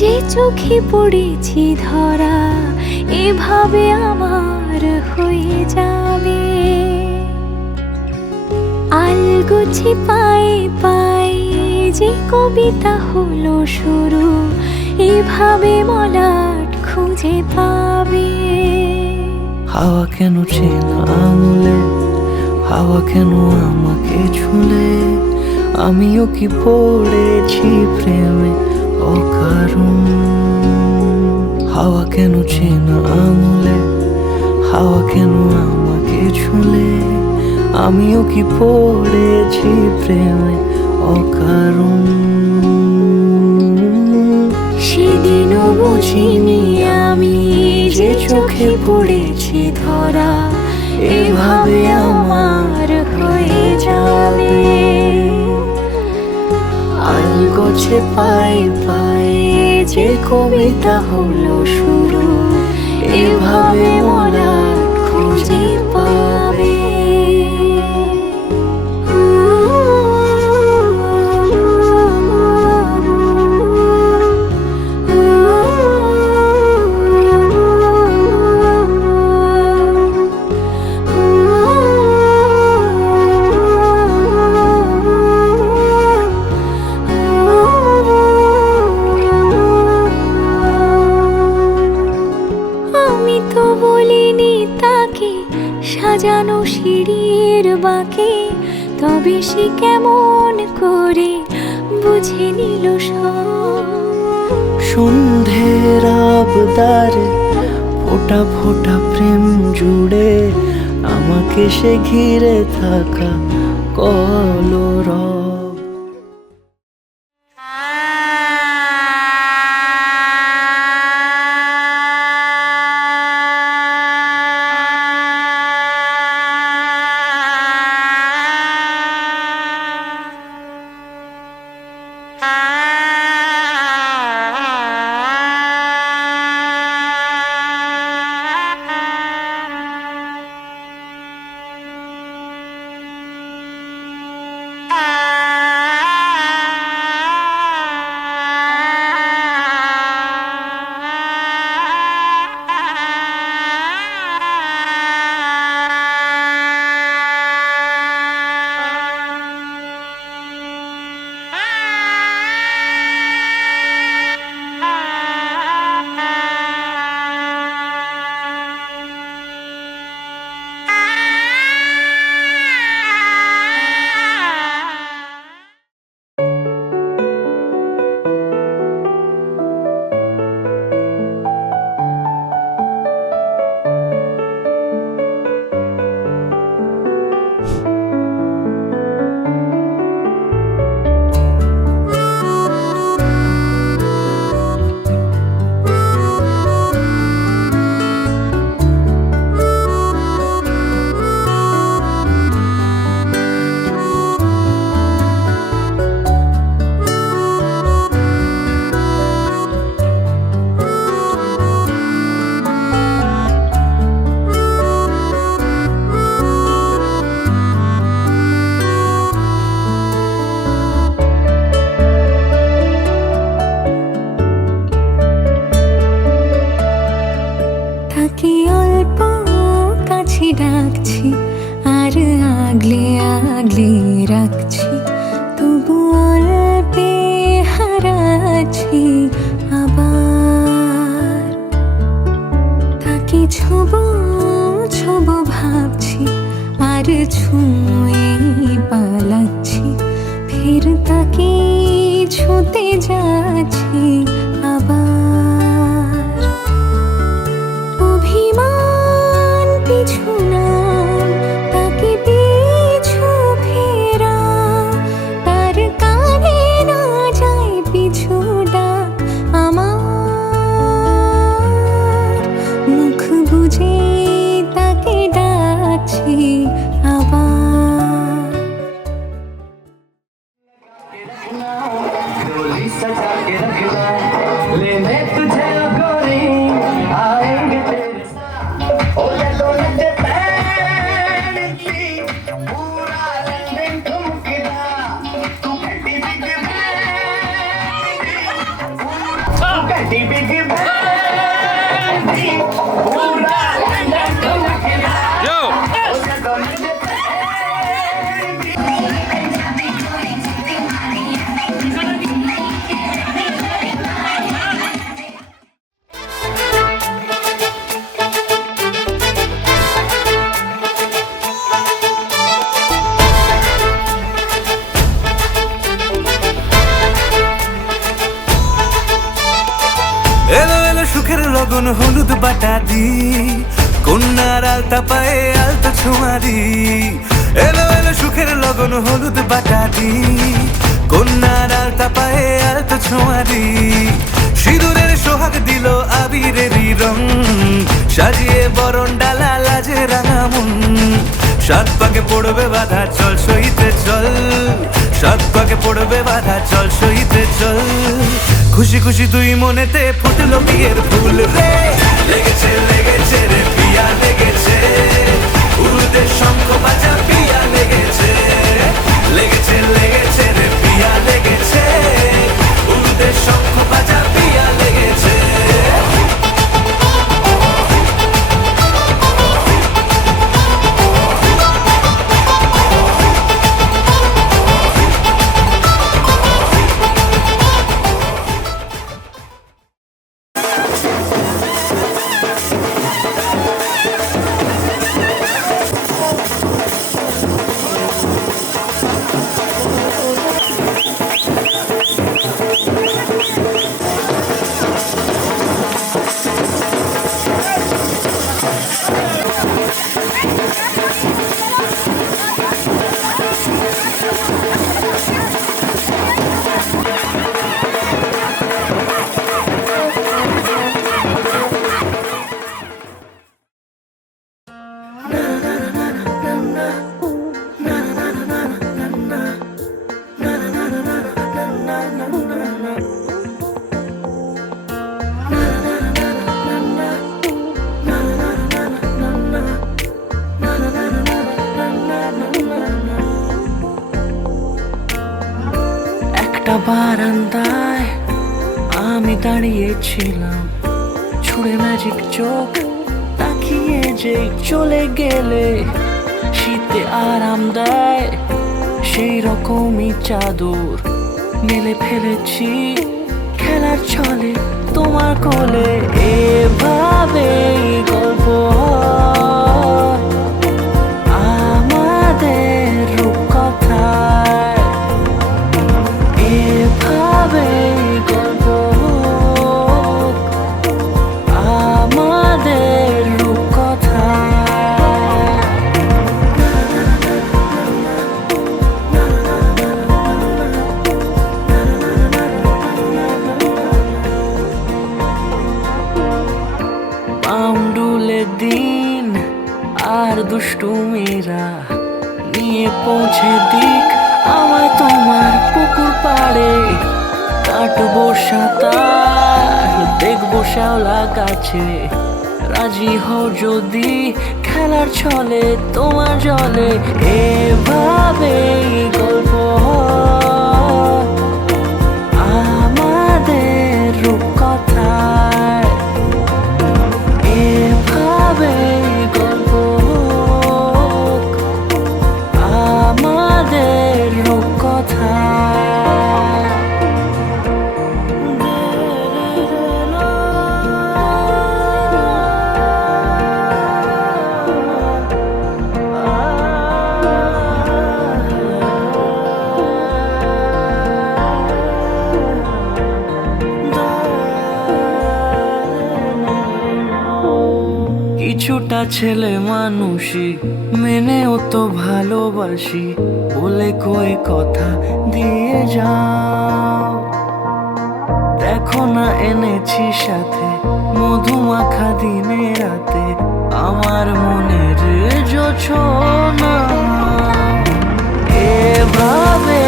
যে চোখে পড়েছি ধরা এভাবে আমার হয়ে যাবে। আলগোছে পায়ে পায়ে যে কবিতা হলো শুরু, এভাবে মলাট খুঁজে পাবে। হাওয়া কেন চেনা আঙুলে, হাওয়া কেন আমাকে ছুলে, আমিও কি পড়েছি প্রেমে অকারণ। হাওয়া কেন চেনা আঙুলে, হাওয়া কেন আমাকে ছুলে, আমিও কি পড়েছি প্রেমে অকারণ। সেদিনও বুঝিনি আমি যে চোখে পড়েছি ধরা এভাবে আমার হয়ে যাবে। আলগোছে পায়ে পায়ে যে কবিতা হলো শুরু, এভাবে মলাট খুঁজে পাবে। আমি তো বলিনি তাকে সাজানো সিঁড়ির বাঁকে, তবে সে কেমন করে বুঝে নিল সব। সন্ধ্যের আবদারে ফোটা ফোটা প্রেম জুড়ে, আমাকে সে ঘিরে থাকা কলরব। তাকে অল্প কাছে ডাকছি আর আগলে আগলে রাখছি, তবু অল্পে হারাচ্ছি আবার। তাকে ছোবো ছোবো ভাবছি আর ছুঁয়ে পালাচ্ছি, ফের তাকে ছুঁতে যাচ্ছি আবার। অভিমান পিছু নাম, তাকে পিছু ফেরা, তার কানে না যায় পিছু ডাক আমার। মুখ বুঝে তাকে ডাকছি আবার। सजा के रखना লগন হলুদ বাটা দি, কন্যার আলতা পায়ে আলতো ছোঁয়া দি। এলো এলো সুখের লগন হলুদ বাটা দি, কন্যার আলতা পায়ে আলতো ছোঁয়া দি। সিঁদুরের সোহাগ দিল আবিরেরই রং, সাজিয়ে বরণ ডালা লাজে রাঙা মন। সাত পাকে পড়বে বাধা চল সইতে চল, সাত পাকে পড়বে বাধা চল সইতে চল। খুশি খুশি দুই মনেতে ফুটলো বিয়ের ফুল রে, লেগেছে লেগেছে রে পিয়া লেগেছে, উরুদের শঙ্খ বাজা পিয়া লেগেছে। লেগেছে লেগেছে রে পিয়া লেগেছে, উরুদের শঙ্খ বাজা পিয়া লেগেছে। একটা বারান্দায় আমি দাঁড়িয়েছিলাম, ছুঁড়ে ম্যাজিক চোখ তাকিয়ে যে চলে গেলে। শীতে আরাম দেয় সেই রকমই চাদর মেলে ফেলেছি খেলার ছলে তোমার কোলে। এভাবে গল্প হয় আমাদের রূপকথায়, এভাবে গল্প হোক আমাদের রূপকথায়। পাউন্ডুলে দিন আর দুষ্টু মেয়েরা নিয়ে পৌঁছে দিক আমার তোমার পুকুর পাড়ে। কাটবো সাঁতার দেখবো শ্যাওলা গাছে, রাজি হও যদি খেলার ছলে তোমার জলে। এভাবে গল্প হয় আমাদের রূপকথায়, এভাবে গল্প হোক আমাদের রূপকথায়। কিছুটা ছেলে মানুষই মেনেও তো ভালোবাসি, বলে কয়ে কথা দিয়ে যাও। দেখো না এনেছি সাথে মধুমাখা দিনে রাতে আমার মনের জোছনা। এভাবে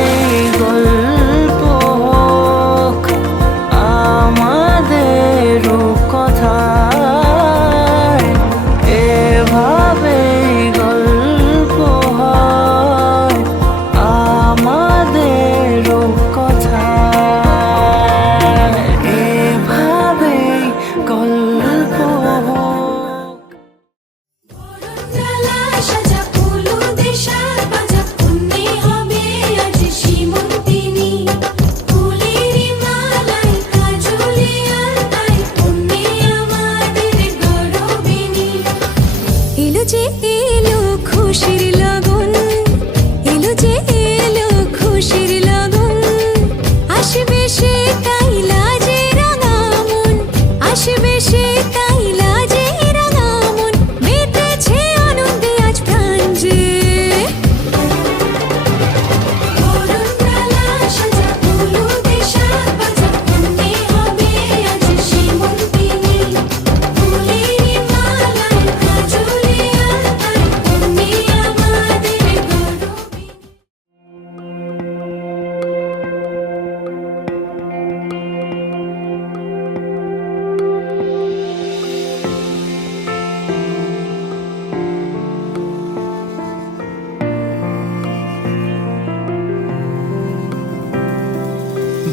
গল্প হোক আমাদের রূপকথায়, এভাবে গল্প হয় আমাদের রূপকথায়, এভাবে গল্প হোক। সাজা ফুল দেশা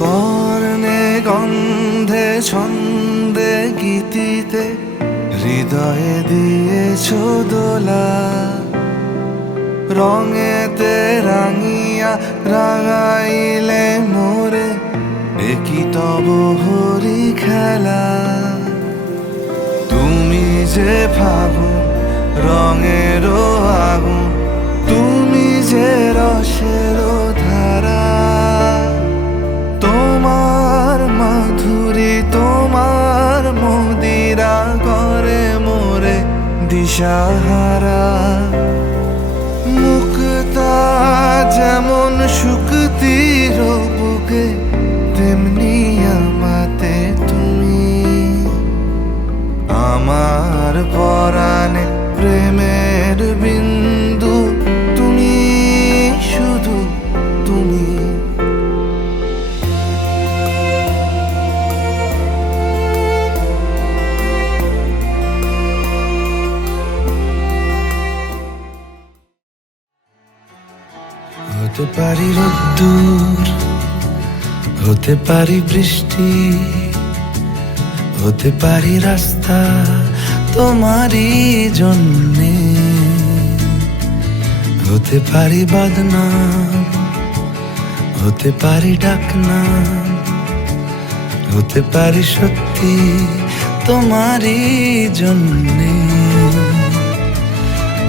বর্ণে গন্ধে ছন্দে গীতিতে হৃদয়ে দিয়েছ দোলা, রঙেতে রাঙিয়া রাঙাইলে মোরে একই তব হরি খেলা। তুমি যে ফাগুন রঙেরও আগুন, তুমি যে রসেরও ধারা, তোমার মাধুরী তোমার মদিরা করে মোরে দিশাহারা। মুক্তা যেমন শুকতির বুকে, তেমনি আমাতে তুমি। আমার পরাণে প্রেমের বিন্দু তুমি, শুধু তুমি। হতে পারি রোদ্দুর, হতে পারি বৃষ্টি, হতে পারি রাস্তা তোমারই জন্যে, হতে পারি বদনাম, হতে পারি ডাকনাম, হতে পারি সত্যি তোমারই জন্যে,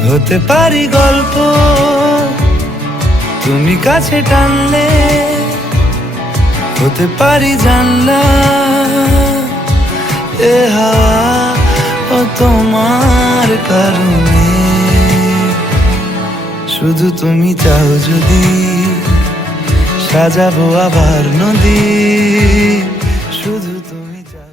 হতে পারি গল্প তুমি কাছে টানলে, হতে পারি জানলা এ হাওয়া ও তোমার কারণে। শুধু তুমি চাও যদি সাজাবো আবার নদী, শুধু তুমি চাও।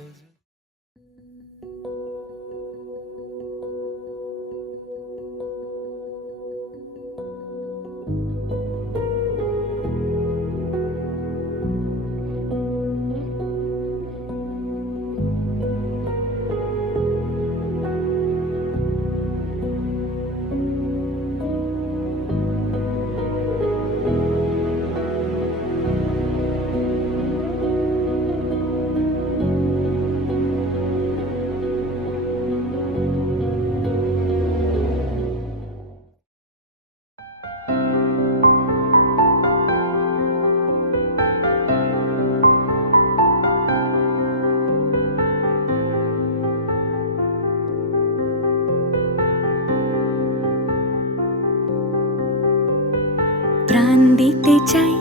প্রাণ দিতে চাই,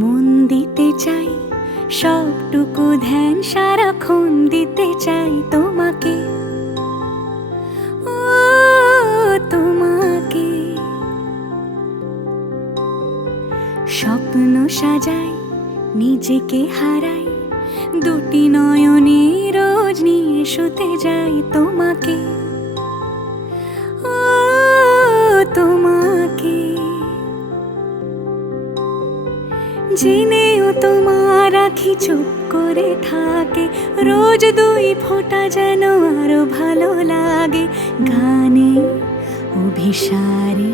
মন দিতে চাই, সবটুকু ধ্যান সারাক্ষণ দিতে চাই তোমাকে, ও তোমাকে। স্বপ্ন সাজাই, নিজেকে হারাই, দুটি নয়নে রোজ নিয়ে শুতে যাই তোমাকে, ও তোমাকে। জেনেও তোমার আখি চুপ করে থাকে, রোজ দুই ফোঁটা যেন আরো ভালো লাগে। গানে অভিসারে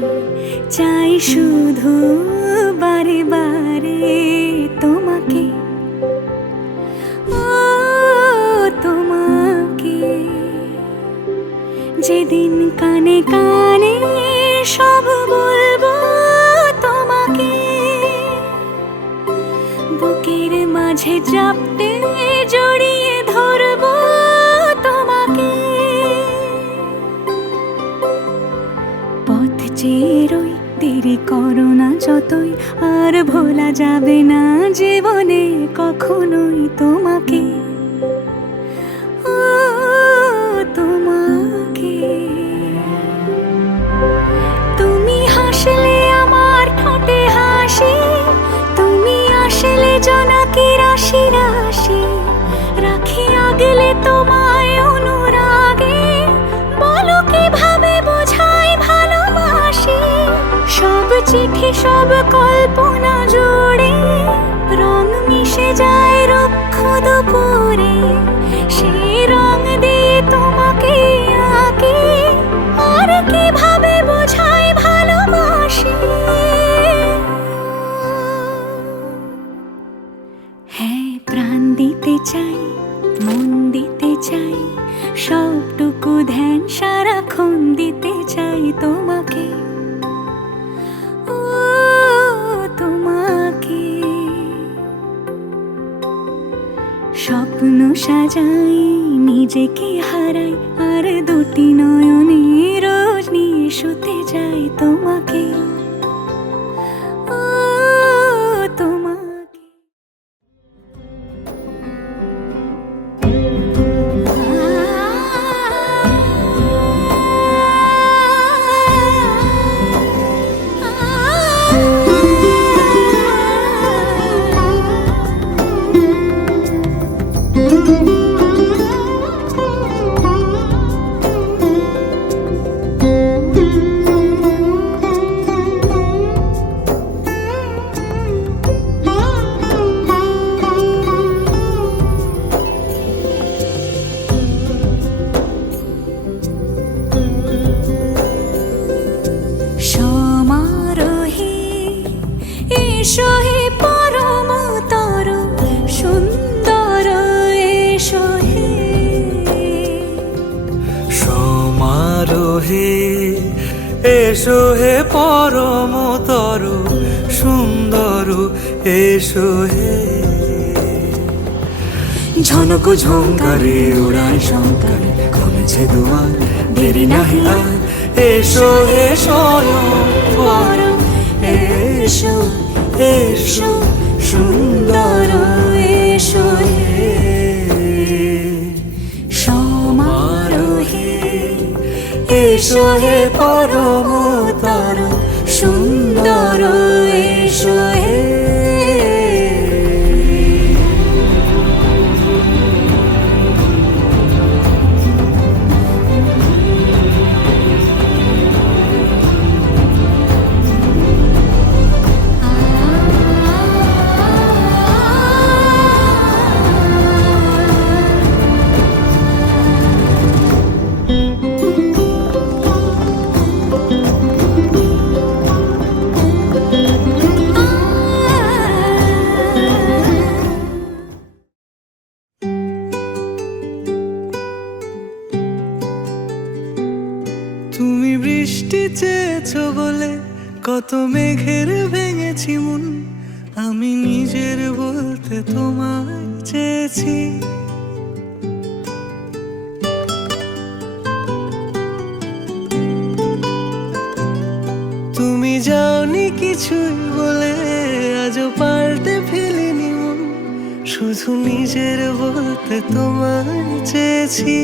চাই শুধু বারে বারে তোমাকে, ও তোমাকে। যেদিন কানে কানে সব বলবো তোমাকে, বুকের মাঝে চাপটে জড়িয়ে ধরবো তোমাকে। পথ চেয়ে রই, দেরি করো না যতই, আর ভোলা যাবে না জীবনে কখনোই তোমাকে, ও তোমাকে। তুমি হাসলে আমার ঠোঁটে হাসি, তুমি আসলে জোনাকি রাশি রাশি, রাখি আগলে তোমায় অনুরাগে, বলো কিভাবে বোঝাই ভালোবাসি। সব চিঠি সব কল্পনা জুড়ে রং মিশে যায় রুক্ষ দুপুরে, সেই রং দিয়ে তোমাকে আঁকি, আর কিভাবে বোঝাই ভালোবাসি। চাই, মন দিতে চাই, সবটুকু ধ্যান সারাক্ষণ দিতে চাই তোমাকে, ও তোমাকে। স্বপ্ন সাজাই, নিজেকে হারাই, আর দুটি নয়নে রোজ নিয়ে শুতে যাই তোমাকে, ও তোমাকে। সমারোহে এসো হে পরমতর সুন্দর, এসো হে সমারোহে এসো হে পরমতর সুন্দর, এসো হে। ঝনক ঝঙ্কারে ওড়ায় শঙ্কারে, খুলেছে দুয়ার, দেরি নাহি আর, এসো হে স্বয়ং বর, এসো এসো সুন্দর, এসো হে। সমারোহে এসো হে পরমতর সুন্দর, এসো হে। তুমি বৃষ্টি চেয়েছো বলে কত মেঘের ভেঙেছি মন, আমি নিজের বলতে তোমায় চেয়েছি। তুমি যাওনি কিছুই বলে আজও পাল্টে ফেলিনি মন, শুধু নিজের বলতে তোমায় চেয়েছি।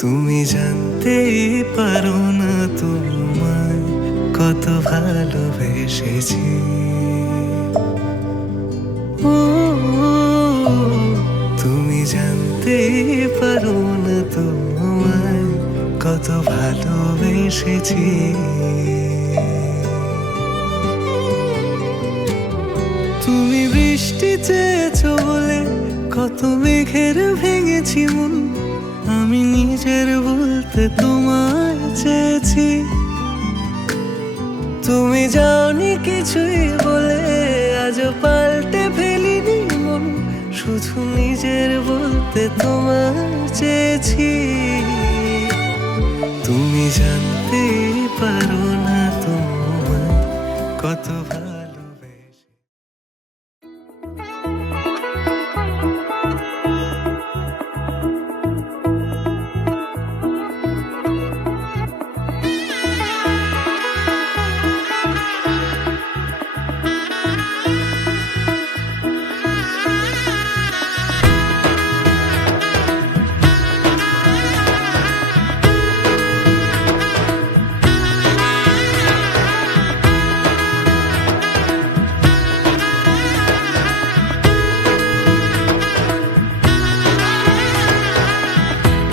তুমি জানতেই পারো না তোমায় কত ভালোবেসেছি, ও তুমি জানতেই পারো না তোমায় কত ভালোবেসেছি। তুমি বৃষ্টি চেয়েছো বলে কত মেঘের ভেঙেছি মন, আমি নিজের বলতে তোমায় চেয়েছি। তুমি যাওনি কিছুই বলে আজও পাল্টে ফেলিনি মন, শুধু নিজের বলতে তোমায় চেয়েছি। তুমি জানতেই পারো না তোমায় কত ভালোবেসে।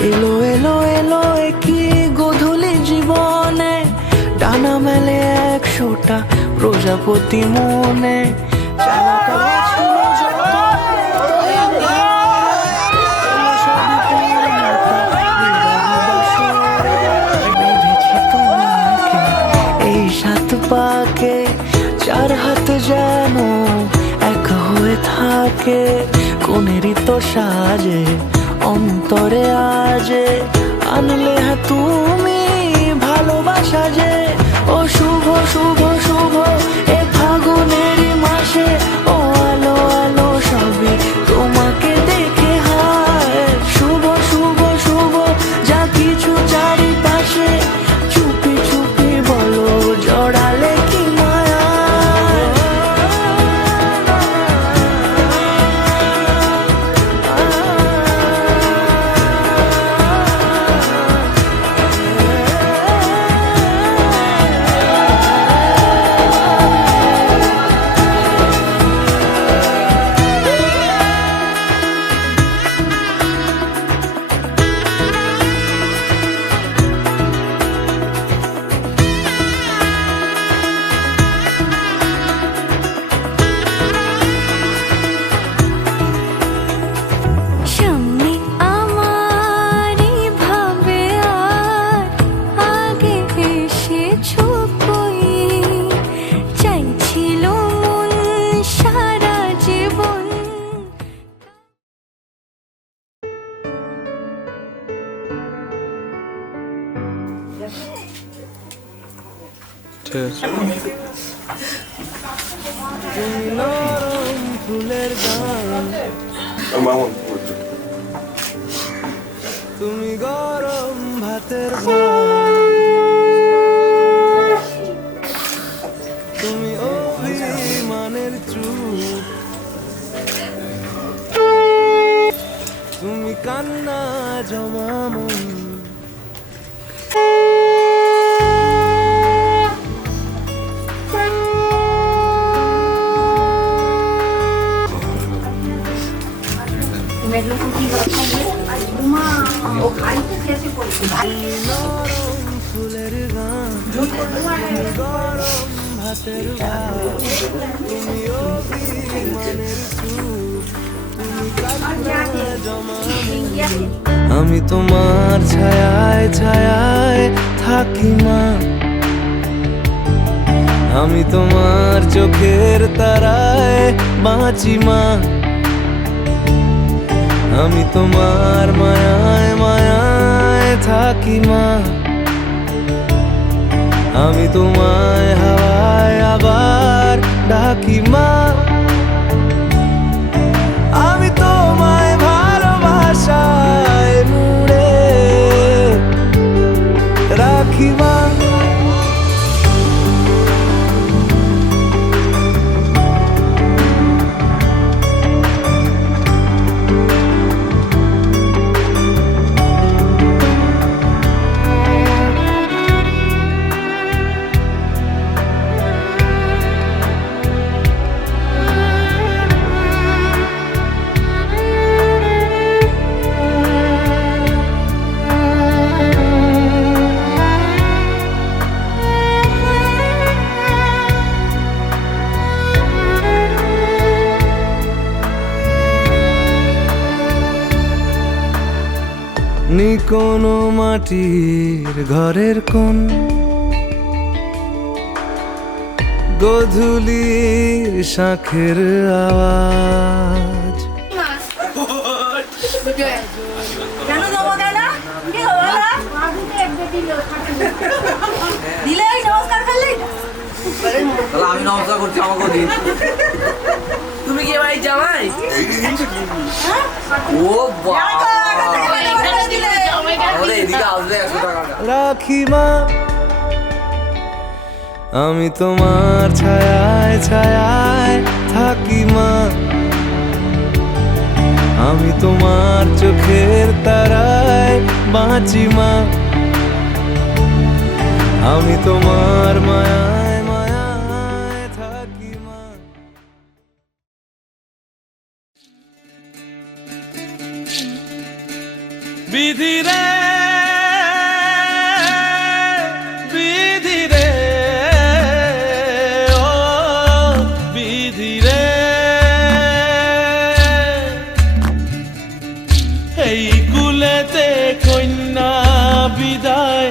এলো এলো এলো কি গোধূলি জীবনে, ডানা মেলে 100টা প্রজাপতি মনে। এই 7 পাকে 4 হাত যেন এক হয়ে থাকে, কোনেরই তো সাজে অন্তরে আজে আনলে হ্যাঁ তুমি ভালোবাসা যে ও শুভ শুভ শুভ এ ফাগুনেরই মাসে ও আলো আলো সবে তোমাকে দেখে হায় শুভ শুভ শুভ যা কিছু চারিপাশে চুপি চুপি বলো জড়ালে কি মায়া সামনে আমারই ভাবে আর আগে এসেছো কই চাইছিল মন সারা জীবন ফুলের গান তুমি গরম ভাতের ভাত তুমি অভিমানের চুপ তুমি কান্না জমা মন ফুলের গান গরম ভাতের ভাত তুমি অভিমানের চুপ তুমি কান্না জমা আমি তোমার ছায়ায় ছায়ায় থাকি মা আমি তোমার চোখের তারায় বাঁচি মা আমি তোমার মায়ায় মায়ায় থাকি মা আমি তোমায় হাওয়ায় আবার ডাকি মা আমি তোমায় ভালোবাসায় মুড়ে রাখি মা নি কোনো মাটির ঘরের কোন গোধূলির শাঁখের আওয়াজ কেন দেবো কেন কি হলো না দিলে নমস্কার করলেই তাহলে আমি নমস্কার করছি আমাকেও দিন। তুমি কি ভাই জামাই ও বাবা আমাদের এদিকে আসবে 100 টাকা রাখি মা আমি তোমার ছায়ায় ছায়ায় থাকি মা আমি তোমার চোখের তারায় বাঁচি মা আমি তোমার মায়ায় মায়ায় থাকি মা বিধি রে বিধি রে ও বিধি রে এই কুলেতে কন্যা বিদায়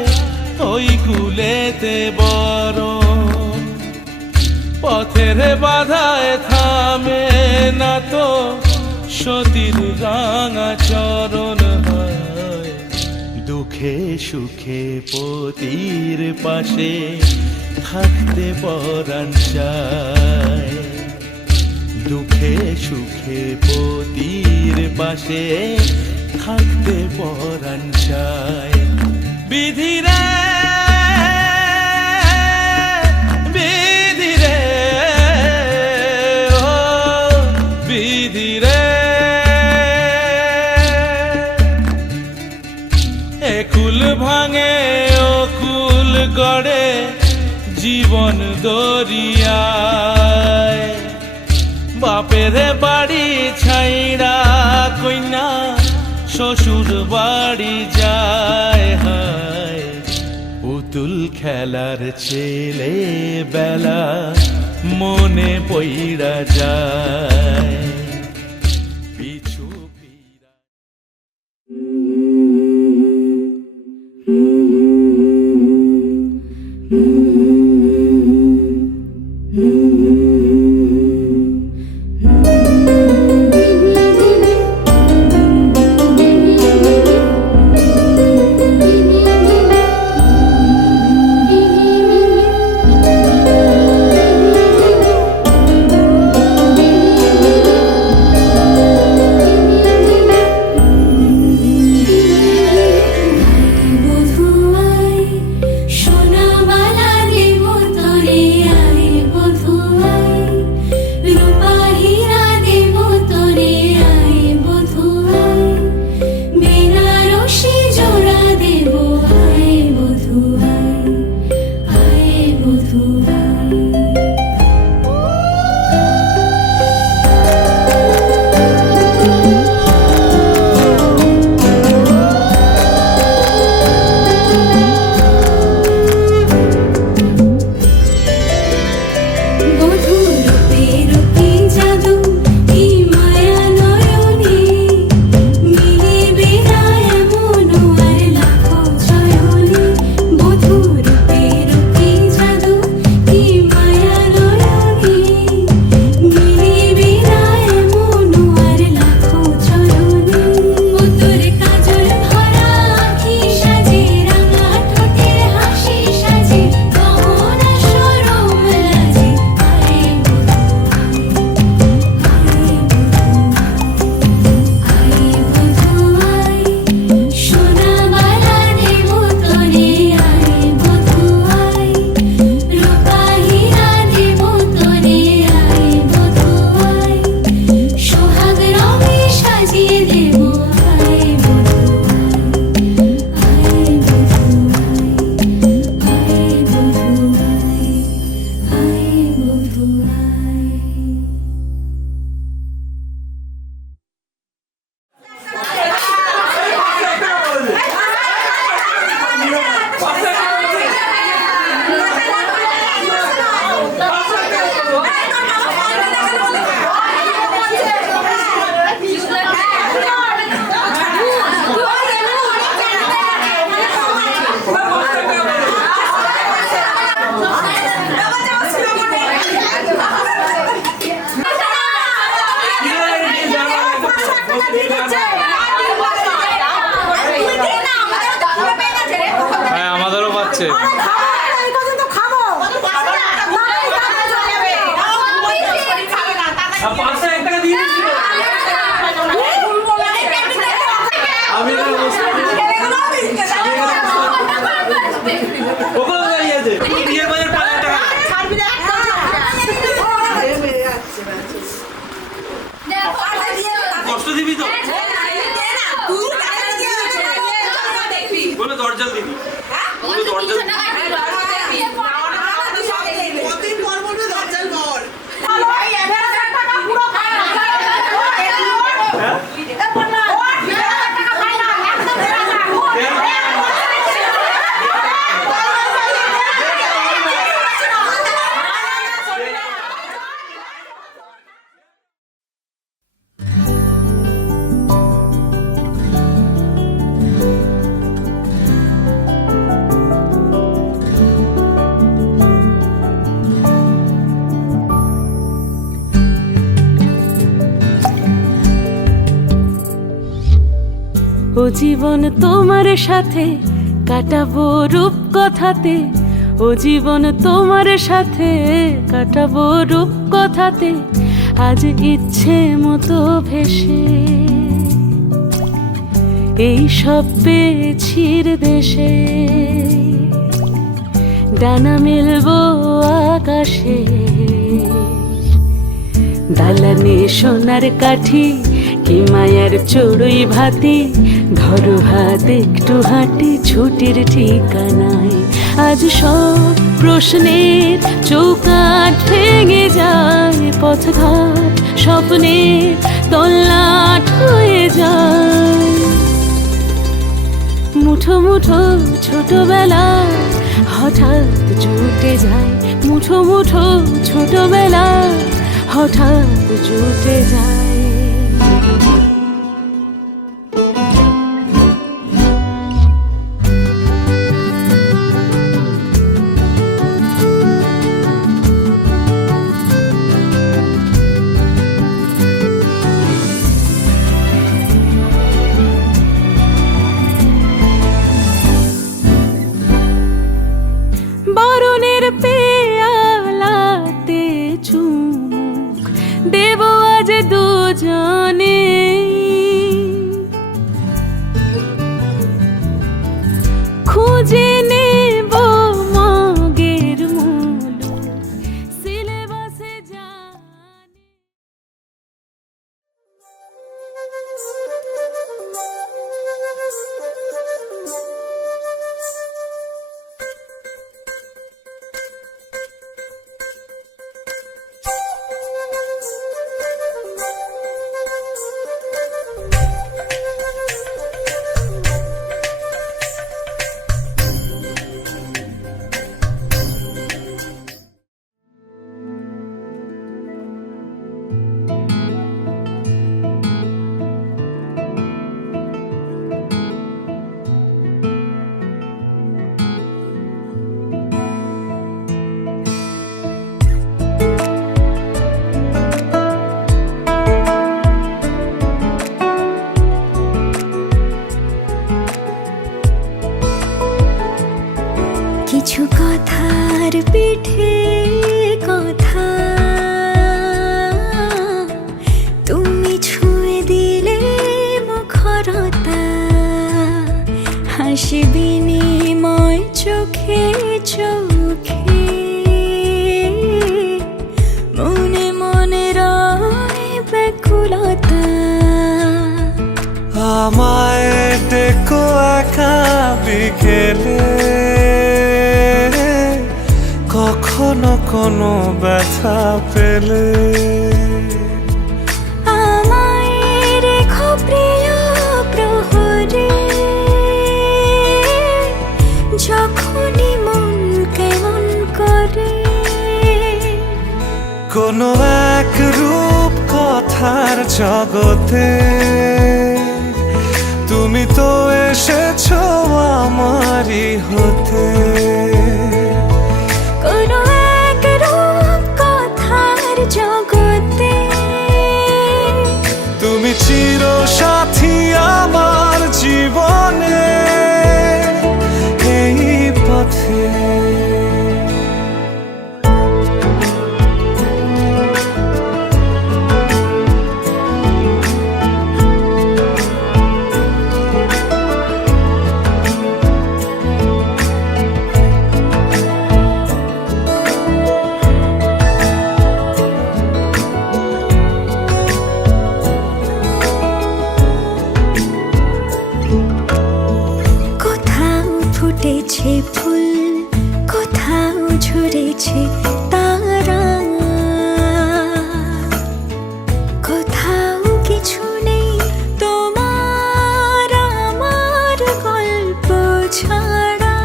ওই কুলেতে বড় পথের বাধায় থামে না তো সতীর রাঙা চরণ হয় দুঃখে সুখে পতির পাশে থাকতে পরাণ চায় দুঃখে সুখে পতির পাশে থাকতে পরাণ চায় বিধিরে বিধিরে ও বিধিরে একুল ভাঙে ও কুল গড়ে জীবন দরিয়ায় বাপের বাড়ি ছাইড়া কইনা শ্বশুর বাড়ি যায় হায় পুতুল খেলার ছেলে বেলা মনে পইড়া যায় পিছু ফিরা ও জীবন তোমার সাথে কাটাবো রূপ কথাতে, ও জীবন তোমার সাথে কাটাবো রূপ কথাতে, আজ ইচ্ছে মতো ভেসে এই সব পেয়েছির দেশে। ডানা মেলবো আকাশে, দালানে সোনার কাঠি কি মায়ার চড়ুই ভাতি, ধরো হাত একটু হাঁটি ছুটির ঠিকানায়। আজ সব প্রশ্নের চৌকাঠ ভেঙে যায়, পথঘাট স্বপ্নের তল্লাট হয়ে যায়। মুঠো মুঠো ছোটবেলা হঠাৎ জুটে যায়, মুঠো মুঠো ছোটবেলা হঠাৎ জুটে যায়। বরণের পেয়ালাতে চুমুক দেব আজ দুজনে, খুঁজে নেব মগের মূল সিলেবাসে জানে। কিছু কথার পিঠে কথা তুমি ছুঁয়ে দিলে মুখরতা, হাসি বিনিময় চোখে চোখে, মনে মনে রয় ব্যাকুলতা। আমায় ডেকো একা বিকেলে, কখনো কোনো ব্যথা পেলে। আমায় রেখো প্রিয় প্রহরে, যখনই মন কেমন করে। কোনো এক রূপ কথার জগতে তুমি তো এসেছো আমারই হতে। কোনো এক রূপ কথার জগতে তুমি চির সাথী আমার জীবনে এই পথে। ফুটেছে ফুল, কোথাও ঝরেছে তারা, কোথাও কিছু নেই তোমার আমার গল্প ছাড়া।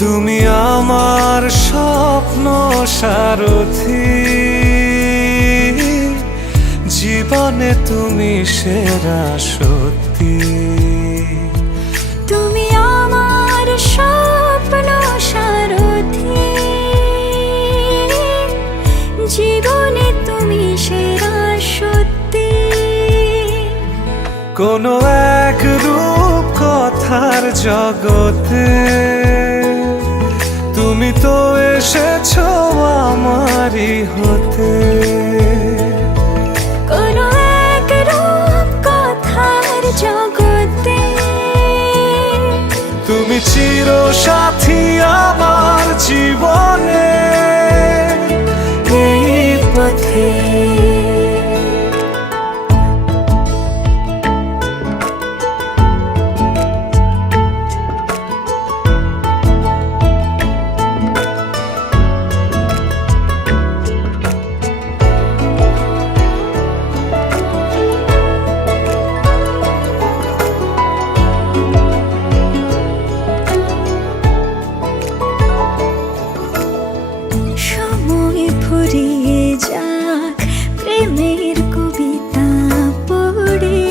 তুমি আমার স্বপ্ন সারথি, জীবনে তুমি সেরা সত্যি। তুমি আমার স্বপ্ন সারথি, জীবনে তুমি সেরা সত্যি। কোনো এক রূপ কথার জগতে তুমি তো এসেছো আমারই হতে। কোনো এক রূপ কথার জগতে তুমি চির সাথী আমার জীবনে এই পথে। সময় ফুরিয়ে যাক প্রেমের কবিতা পড়ে,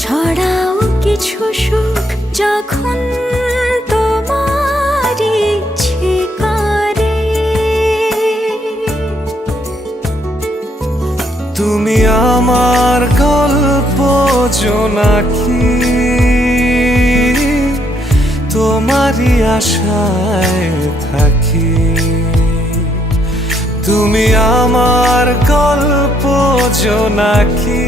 ছড়াও কিছু সুখ যখন তোমার ইচ্ছে করে। তুমি আমার গল্প জোনাকি, তোমারই আশায় থাকি। তুমি আমার গল্প জোনাকি,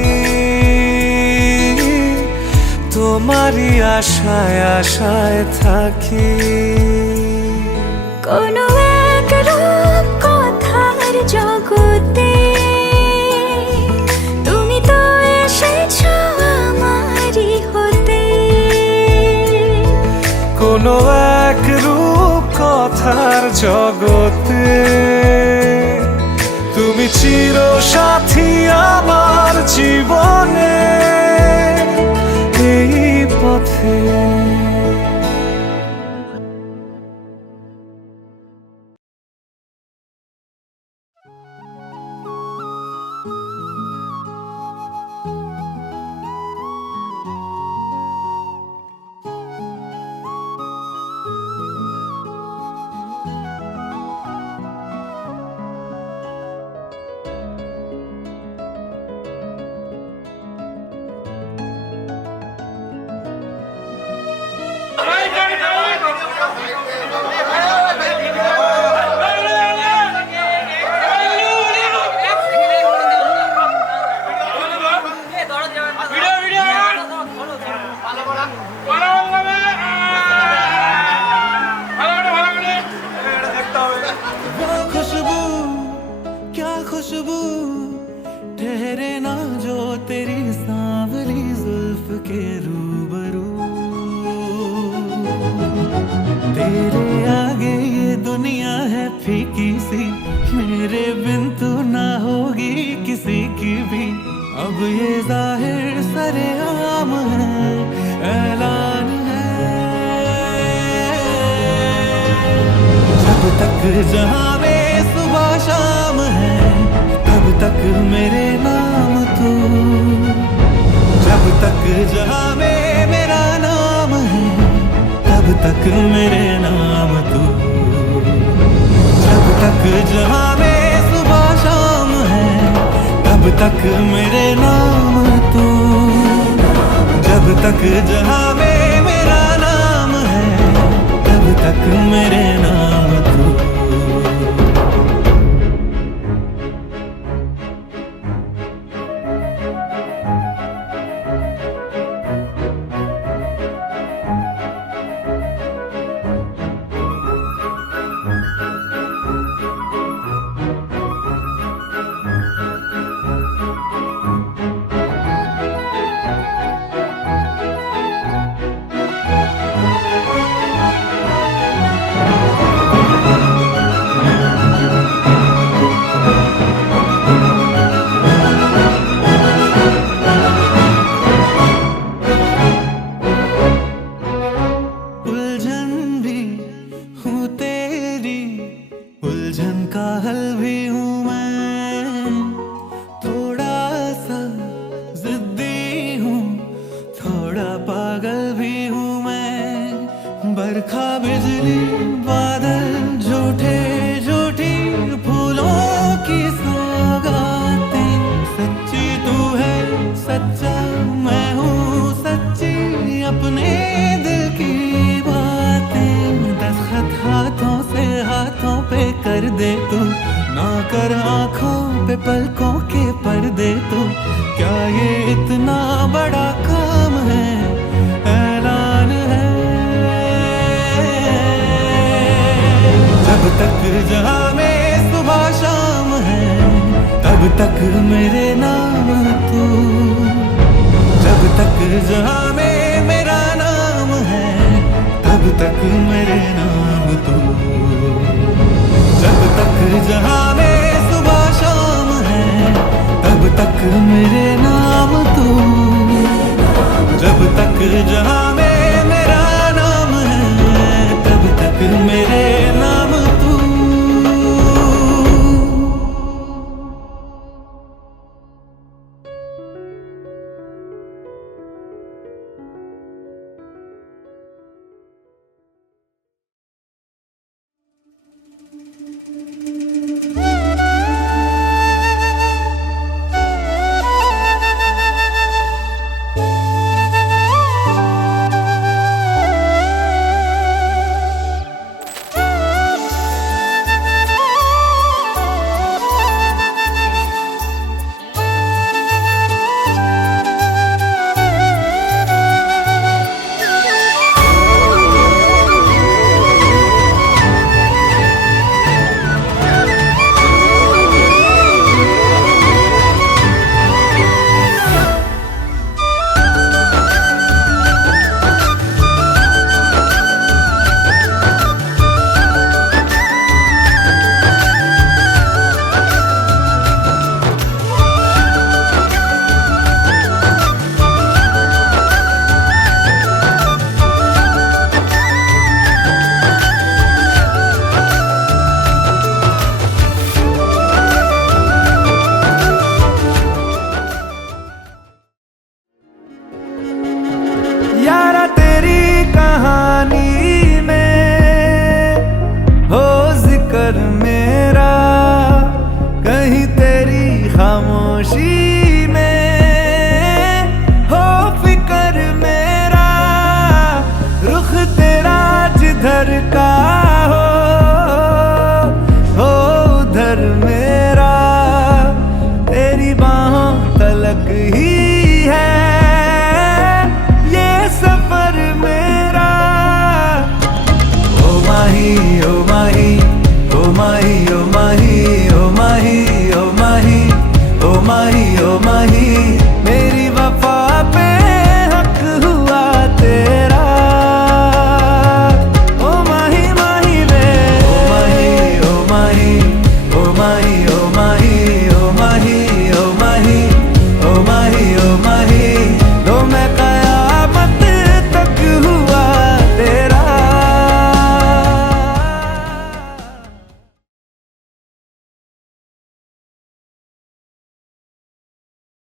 তোমারই আশায় আশায় থাকি। কোনো এক রূপ কথার জগতে তুমি তো এসেছো আমারই হতে। কোনো এক রূপ কথার জগতে তুমি চির সাথী আমার জীবনে এই পথে। खुशबू ठहरे ना जो तेरी सांवली जुल्फ के रूबरू। तेरे आगे ये दुनिया है फीकी सी, मेरे बिन तू ना होगी किसी की भी। अब ये जाहिर सरेआम है, ऐलान है। जब तक जहां में सुबह शाम है, तब तक मेरे नाम तू। जब तक जहां में मेरा नाम है, तब तक मेरे नाम तू। जब तक जहां में सुबह शाम है, तब तक मेरे नाम तू। जब तक जहां में मेरा नाम है, तब तक मेरे नाम तू। बरखा बिजली बादल झूठे झूठी फूलों की सौगातें, सच्ची तू है कर दे तू, ना कर आंखों पे पलकों के पर्दे तू। क्या ये इतना बड़ा काम है, ऐलान है। जब तक जहां में सुबह शाम है, तब तक मेरे नाम तू। जब तक जहां में मेरा नाम है, तब तक मेरे नाम तू। जब तक जहां में सुबह शाम है, तब तक मेरे नाम तू। जब तक जहां में मेरा नाम है, तब तक मेरे नाम तू। यारा तेरी कहानी में हो जिक्र मेरा, कहीं तेरी खामोशी में हो फिक्र मेरा। रुख तेरा जिधर का हो उधर मेरा, तेरी बाहों तलक ही है सफर मेरा। ओ माही ओ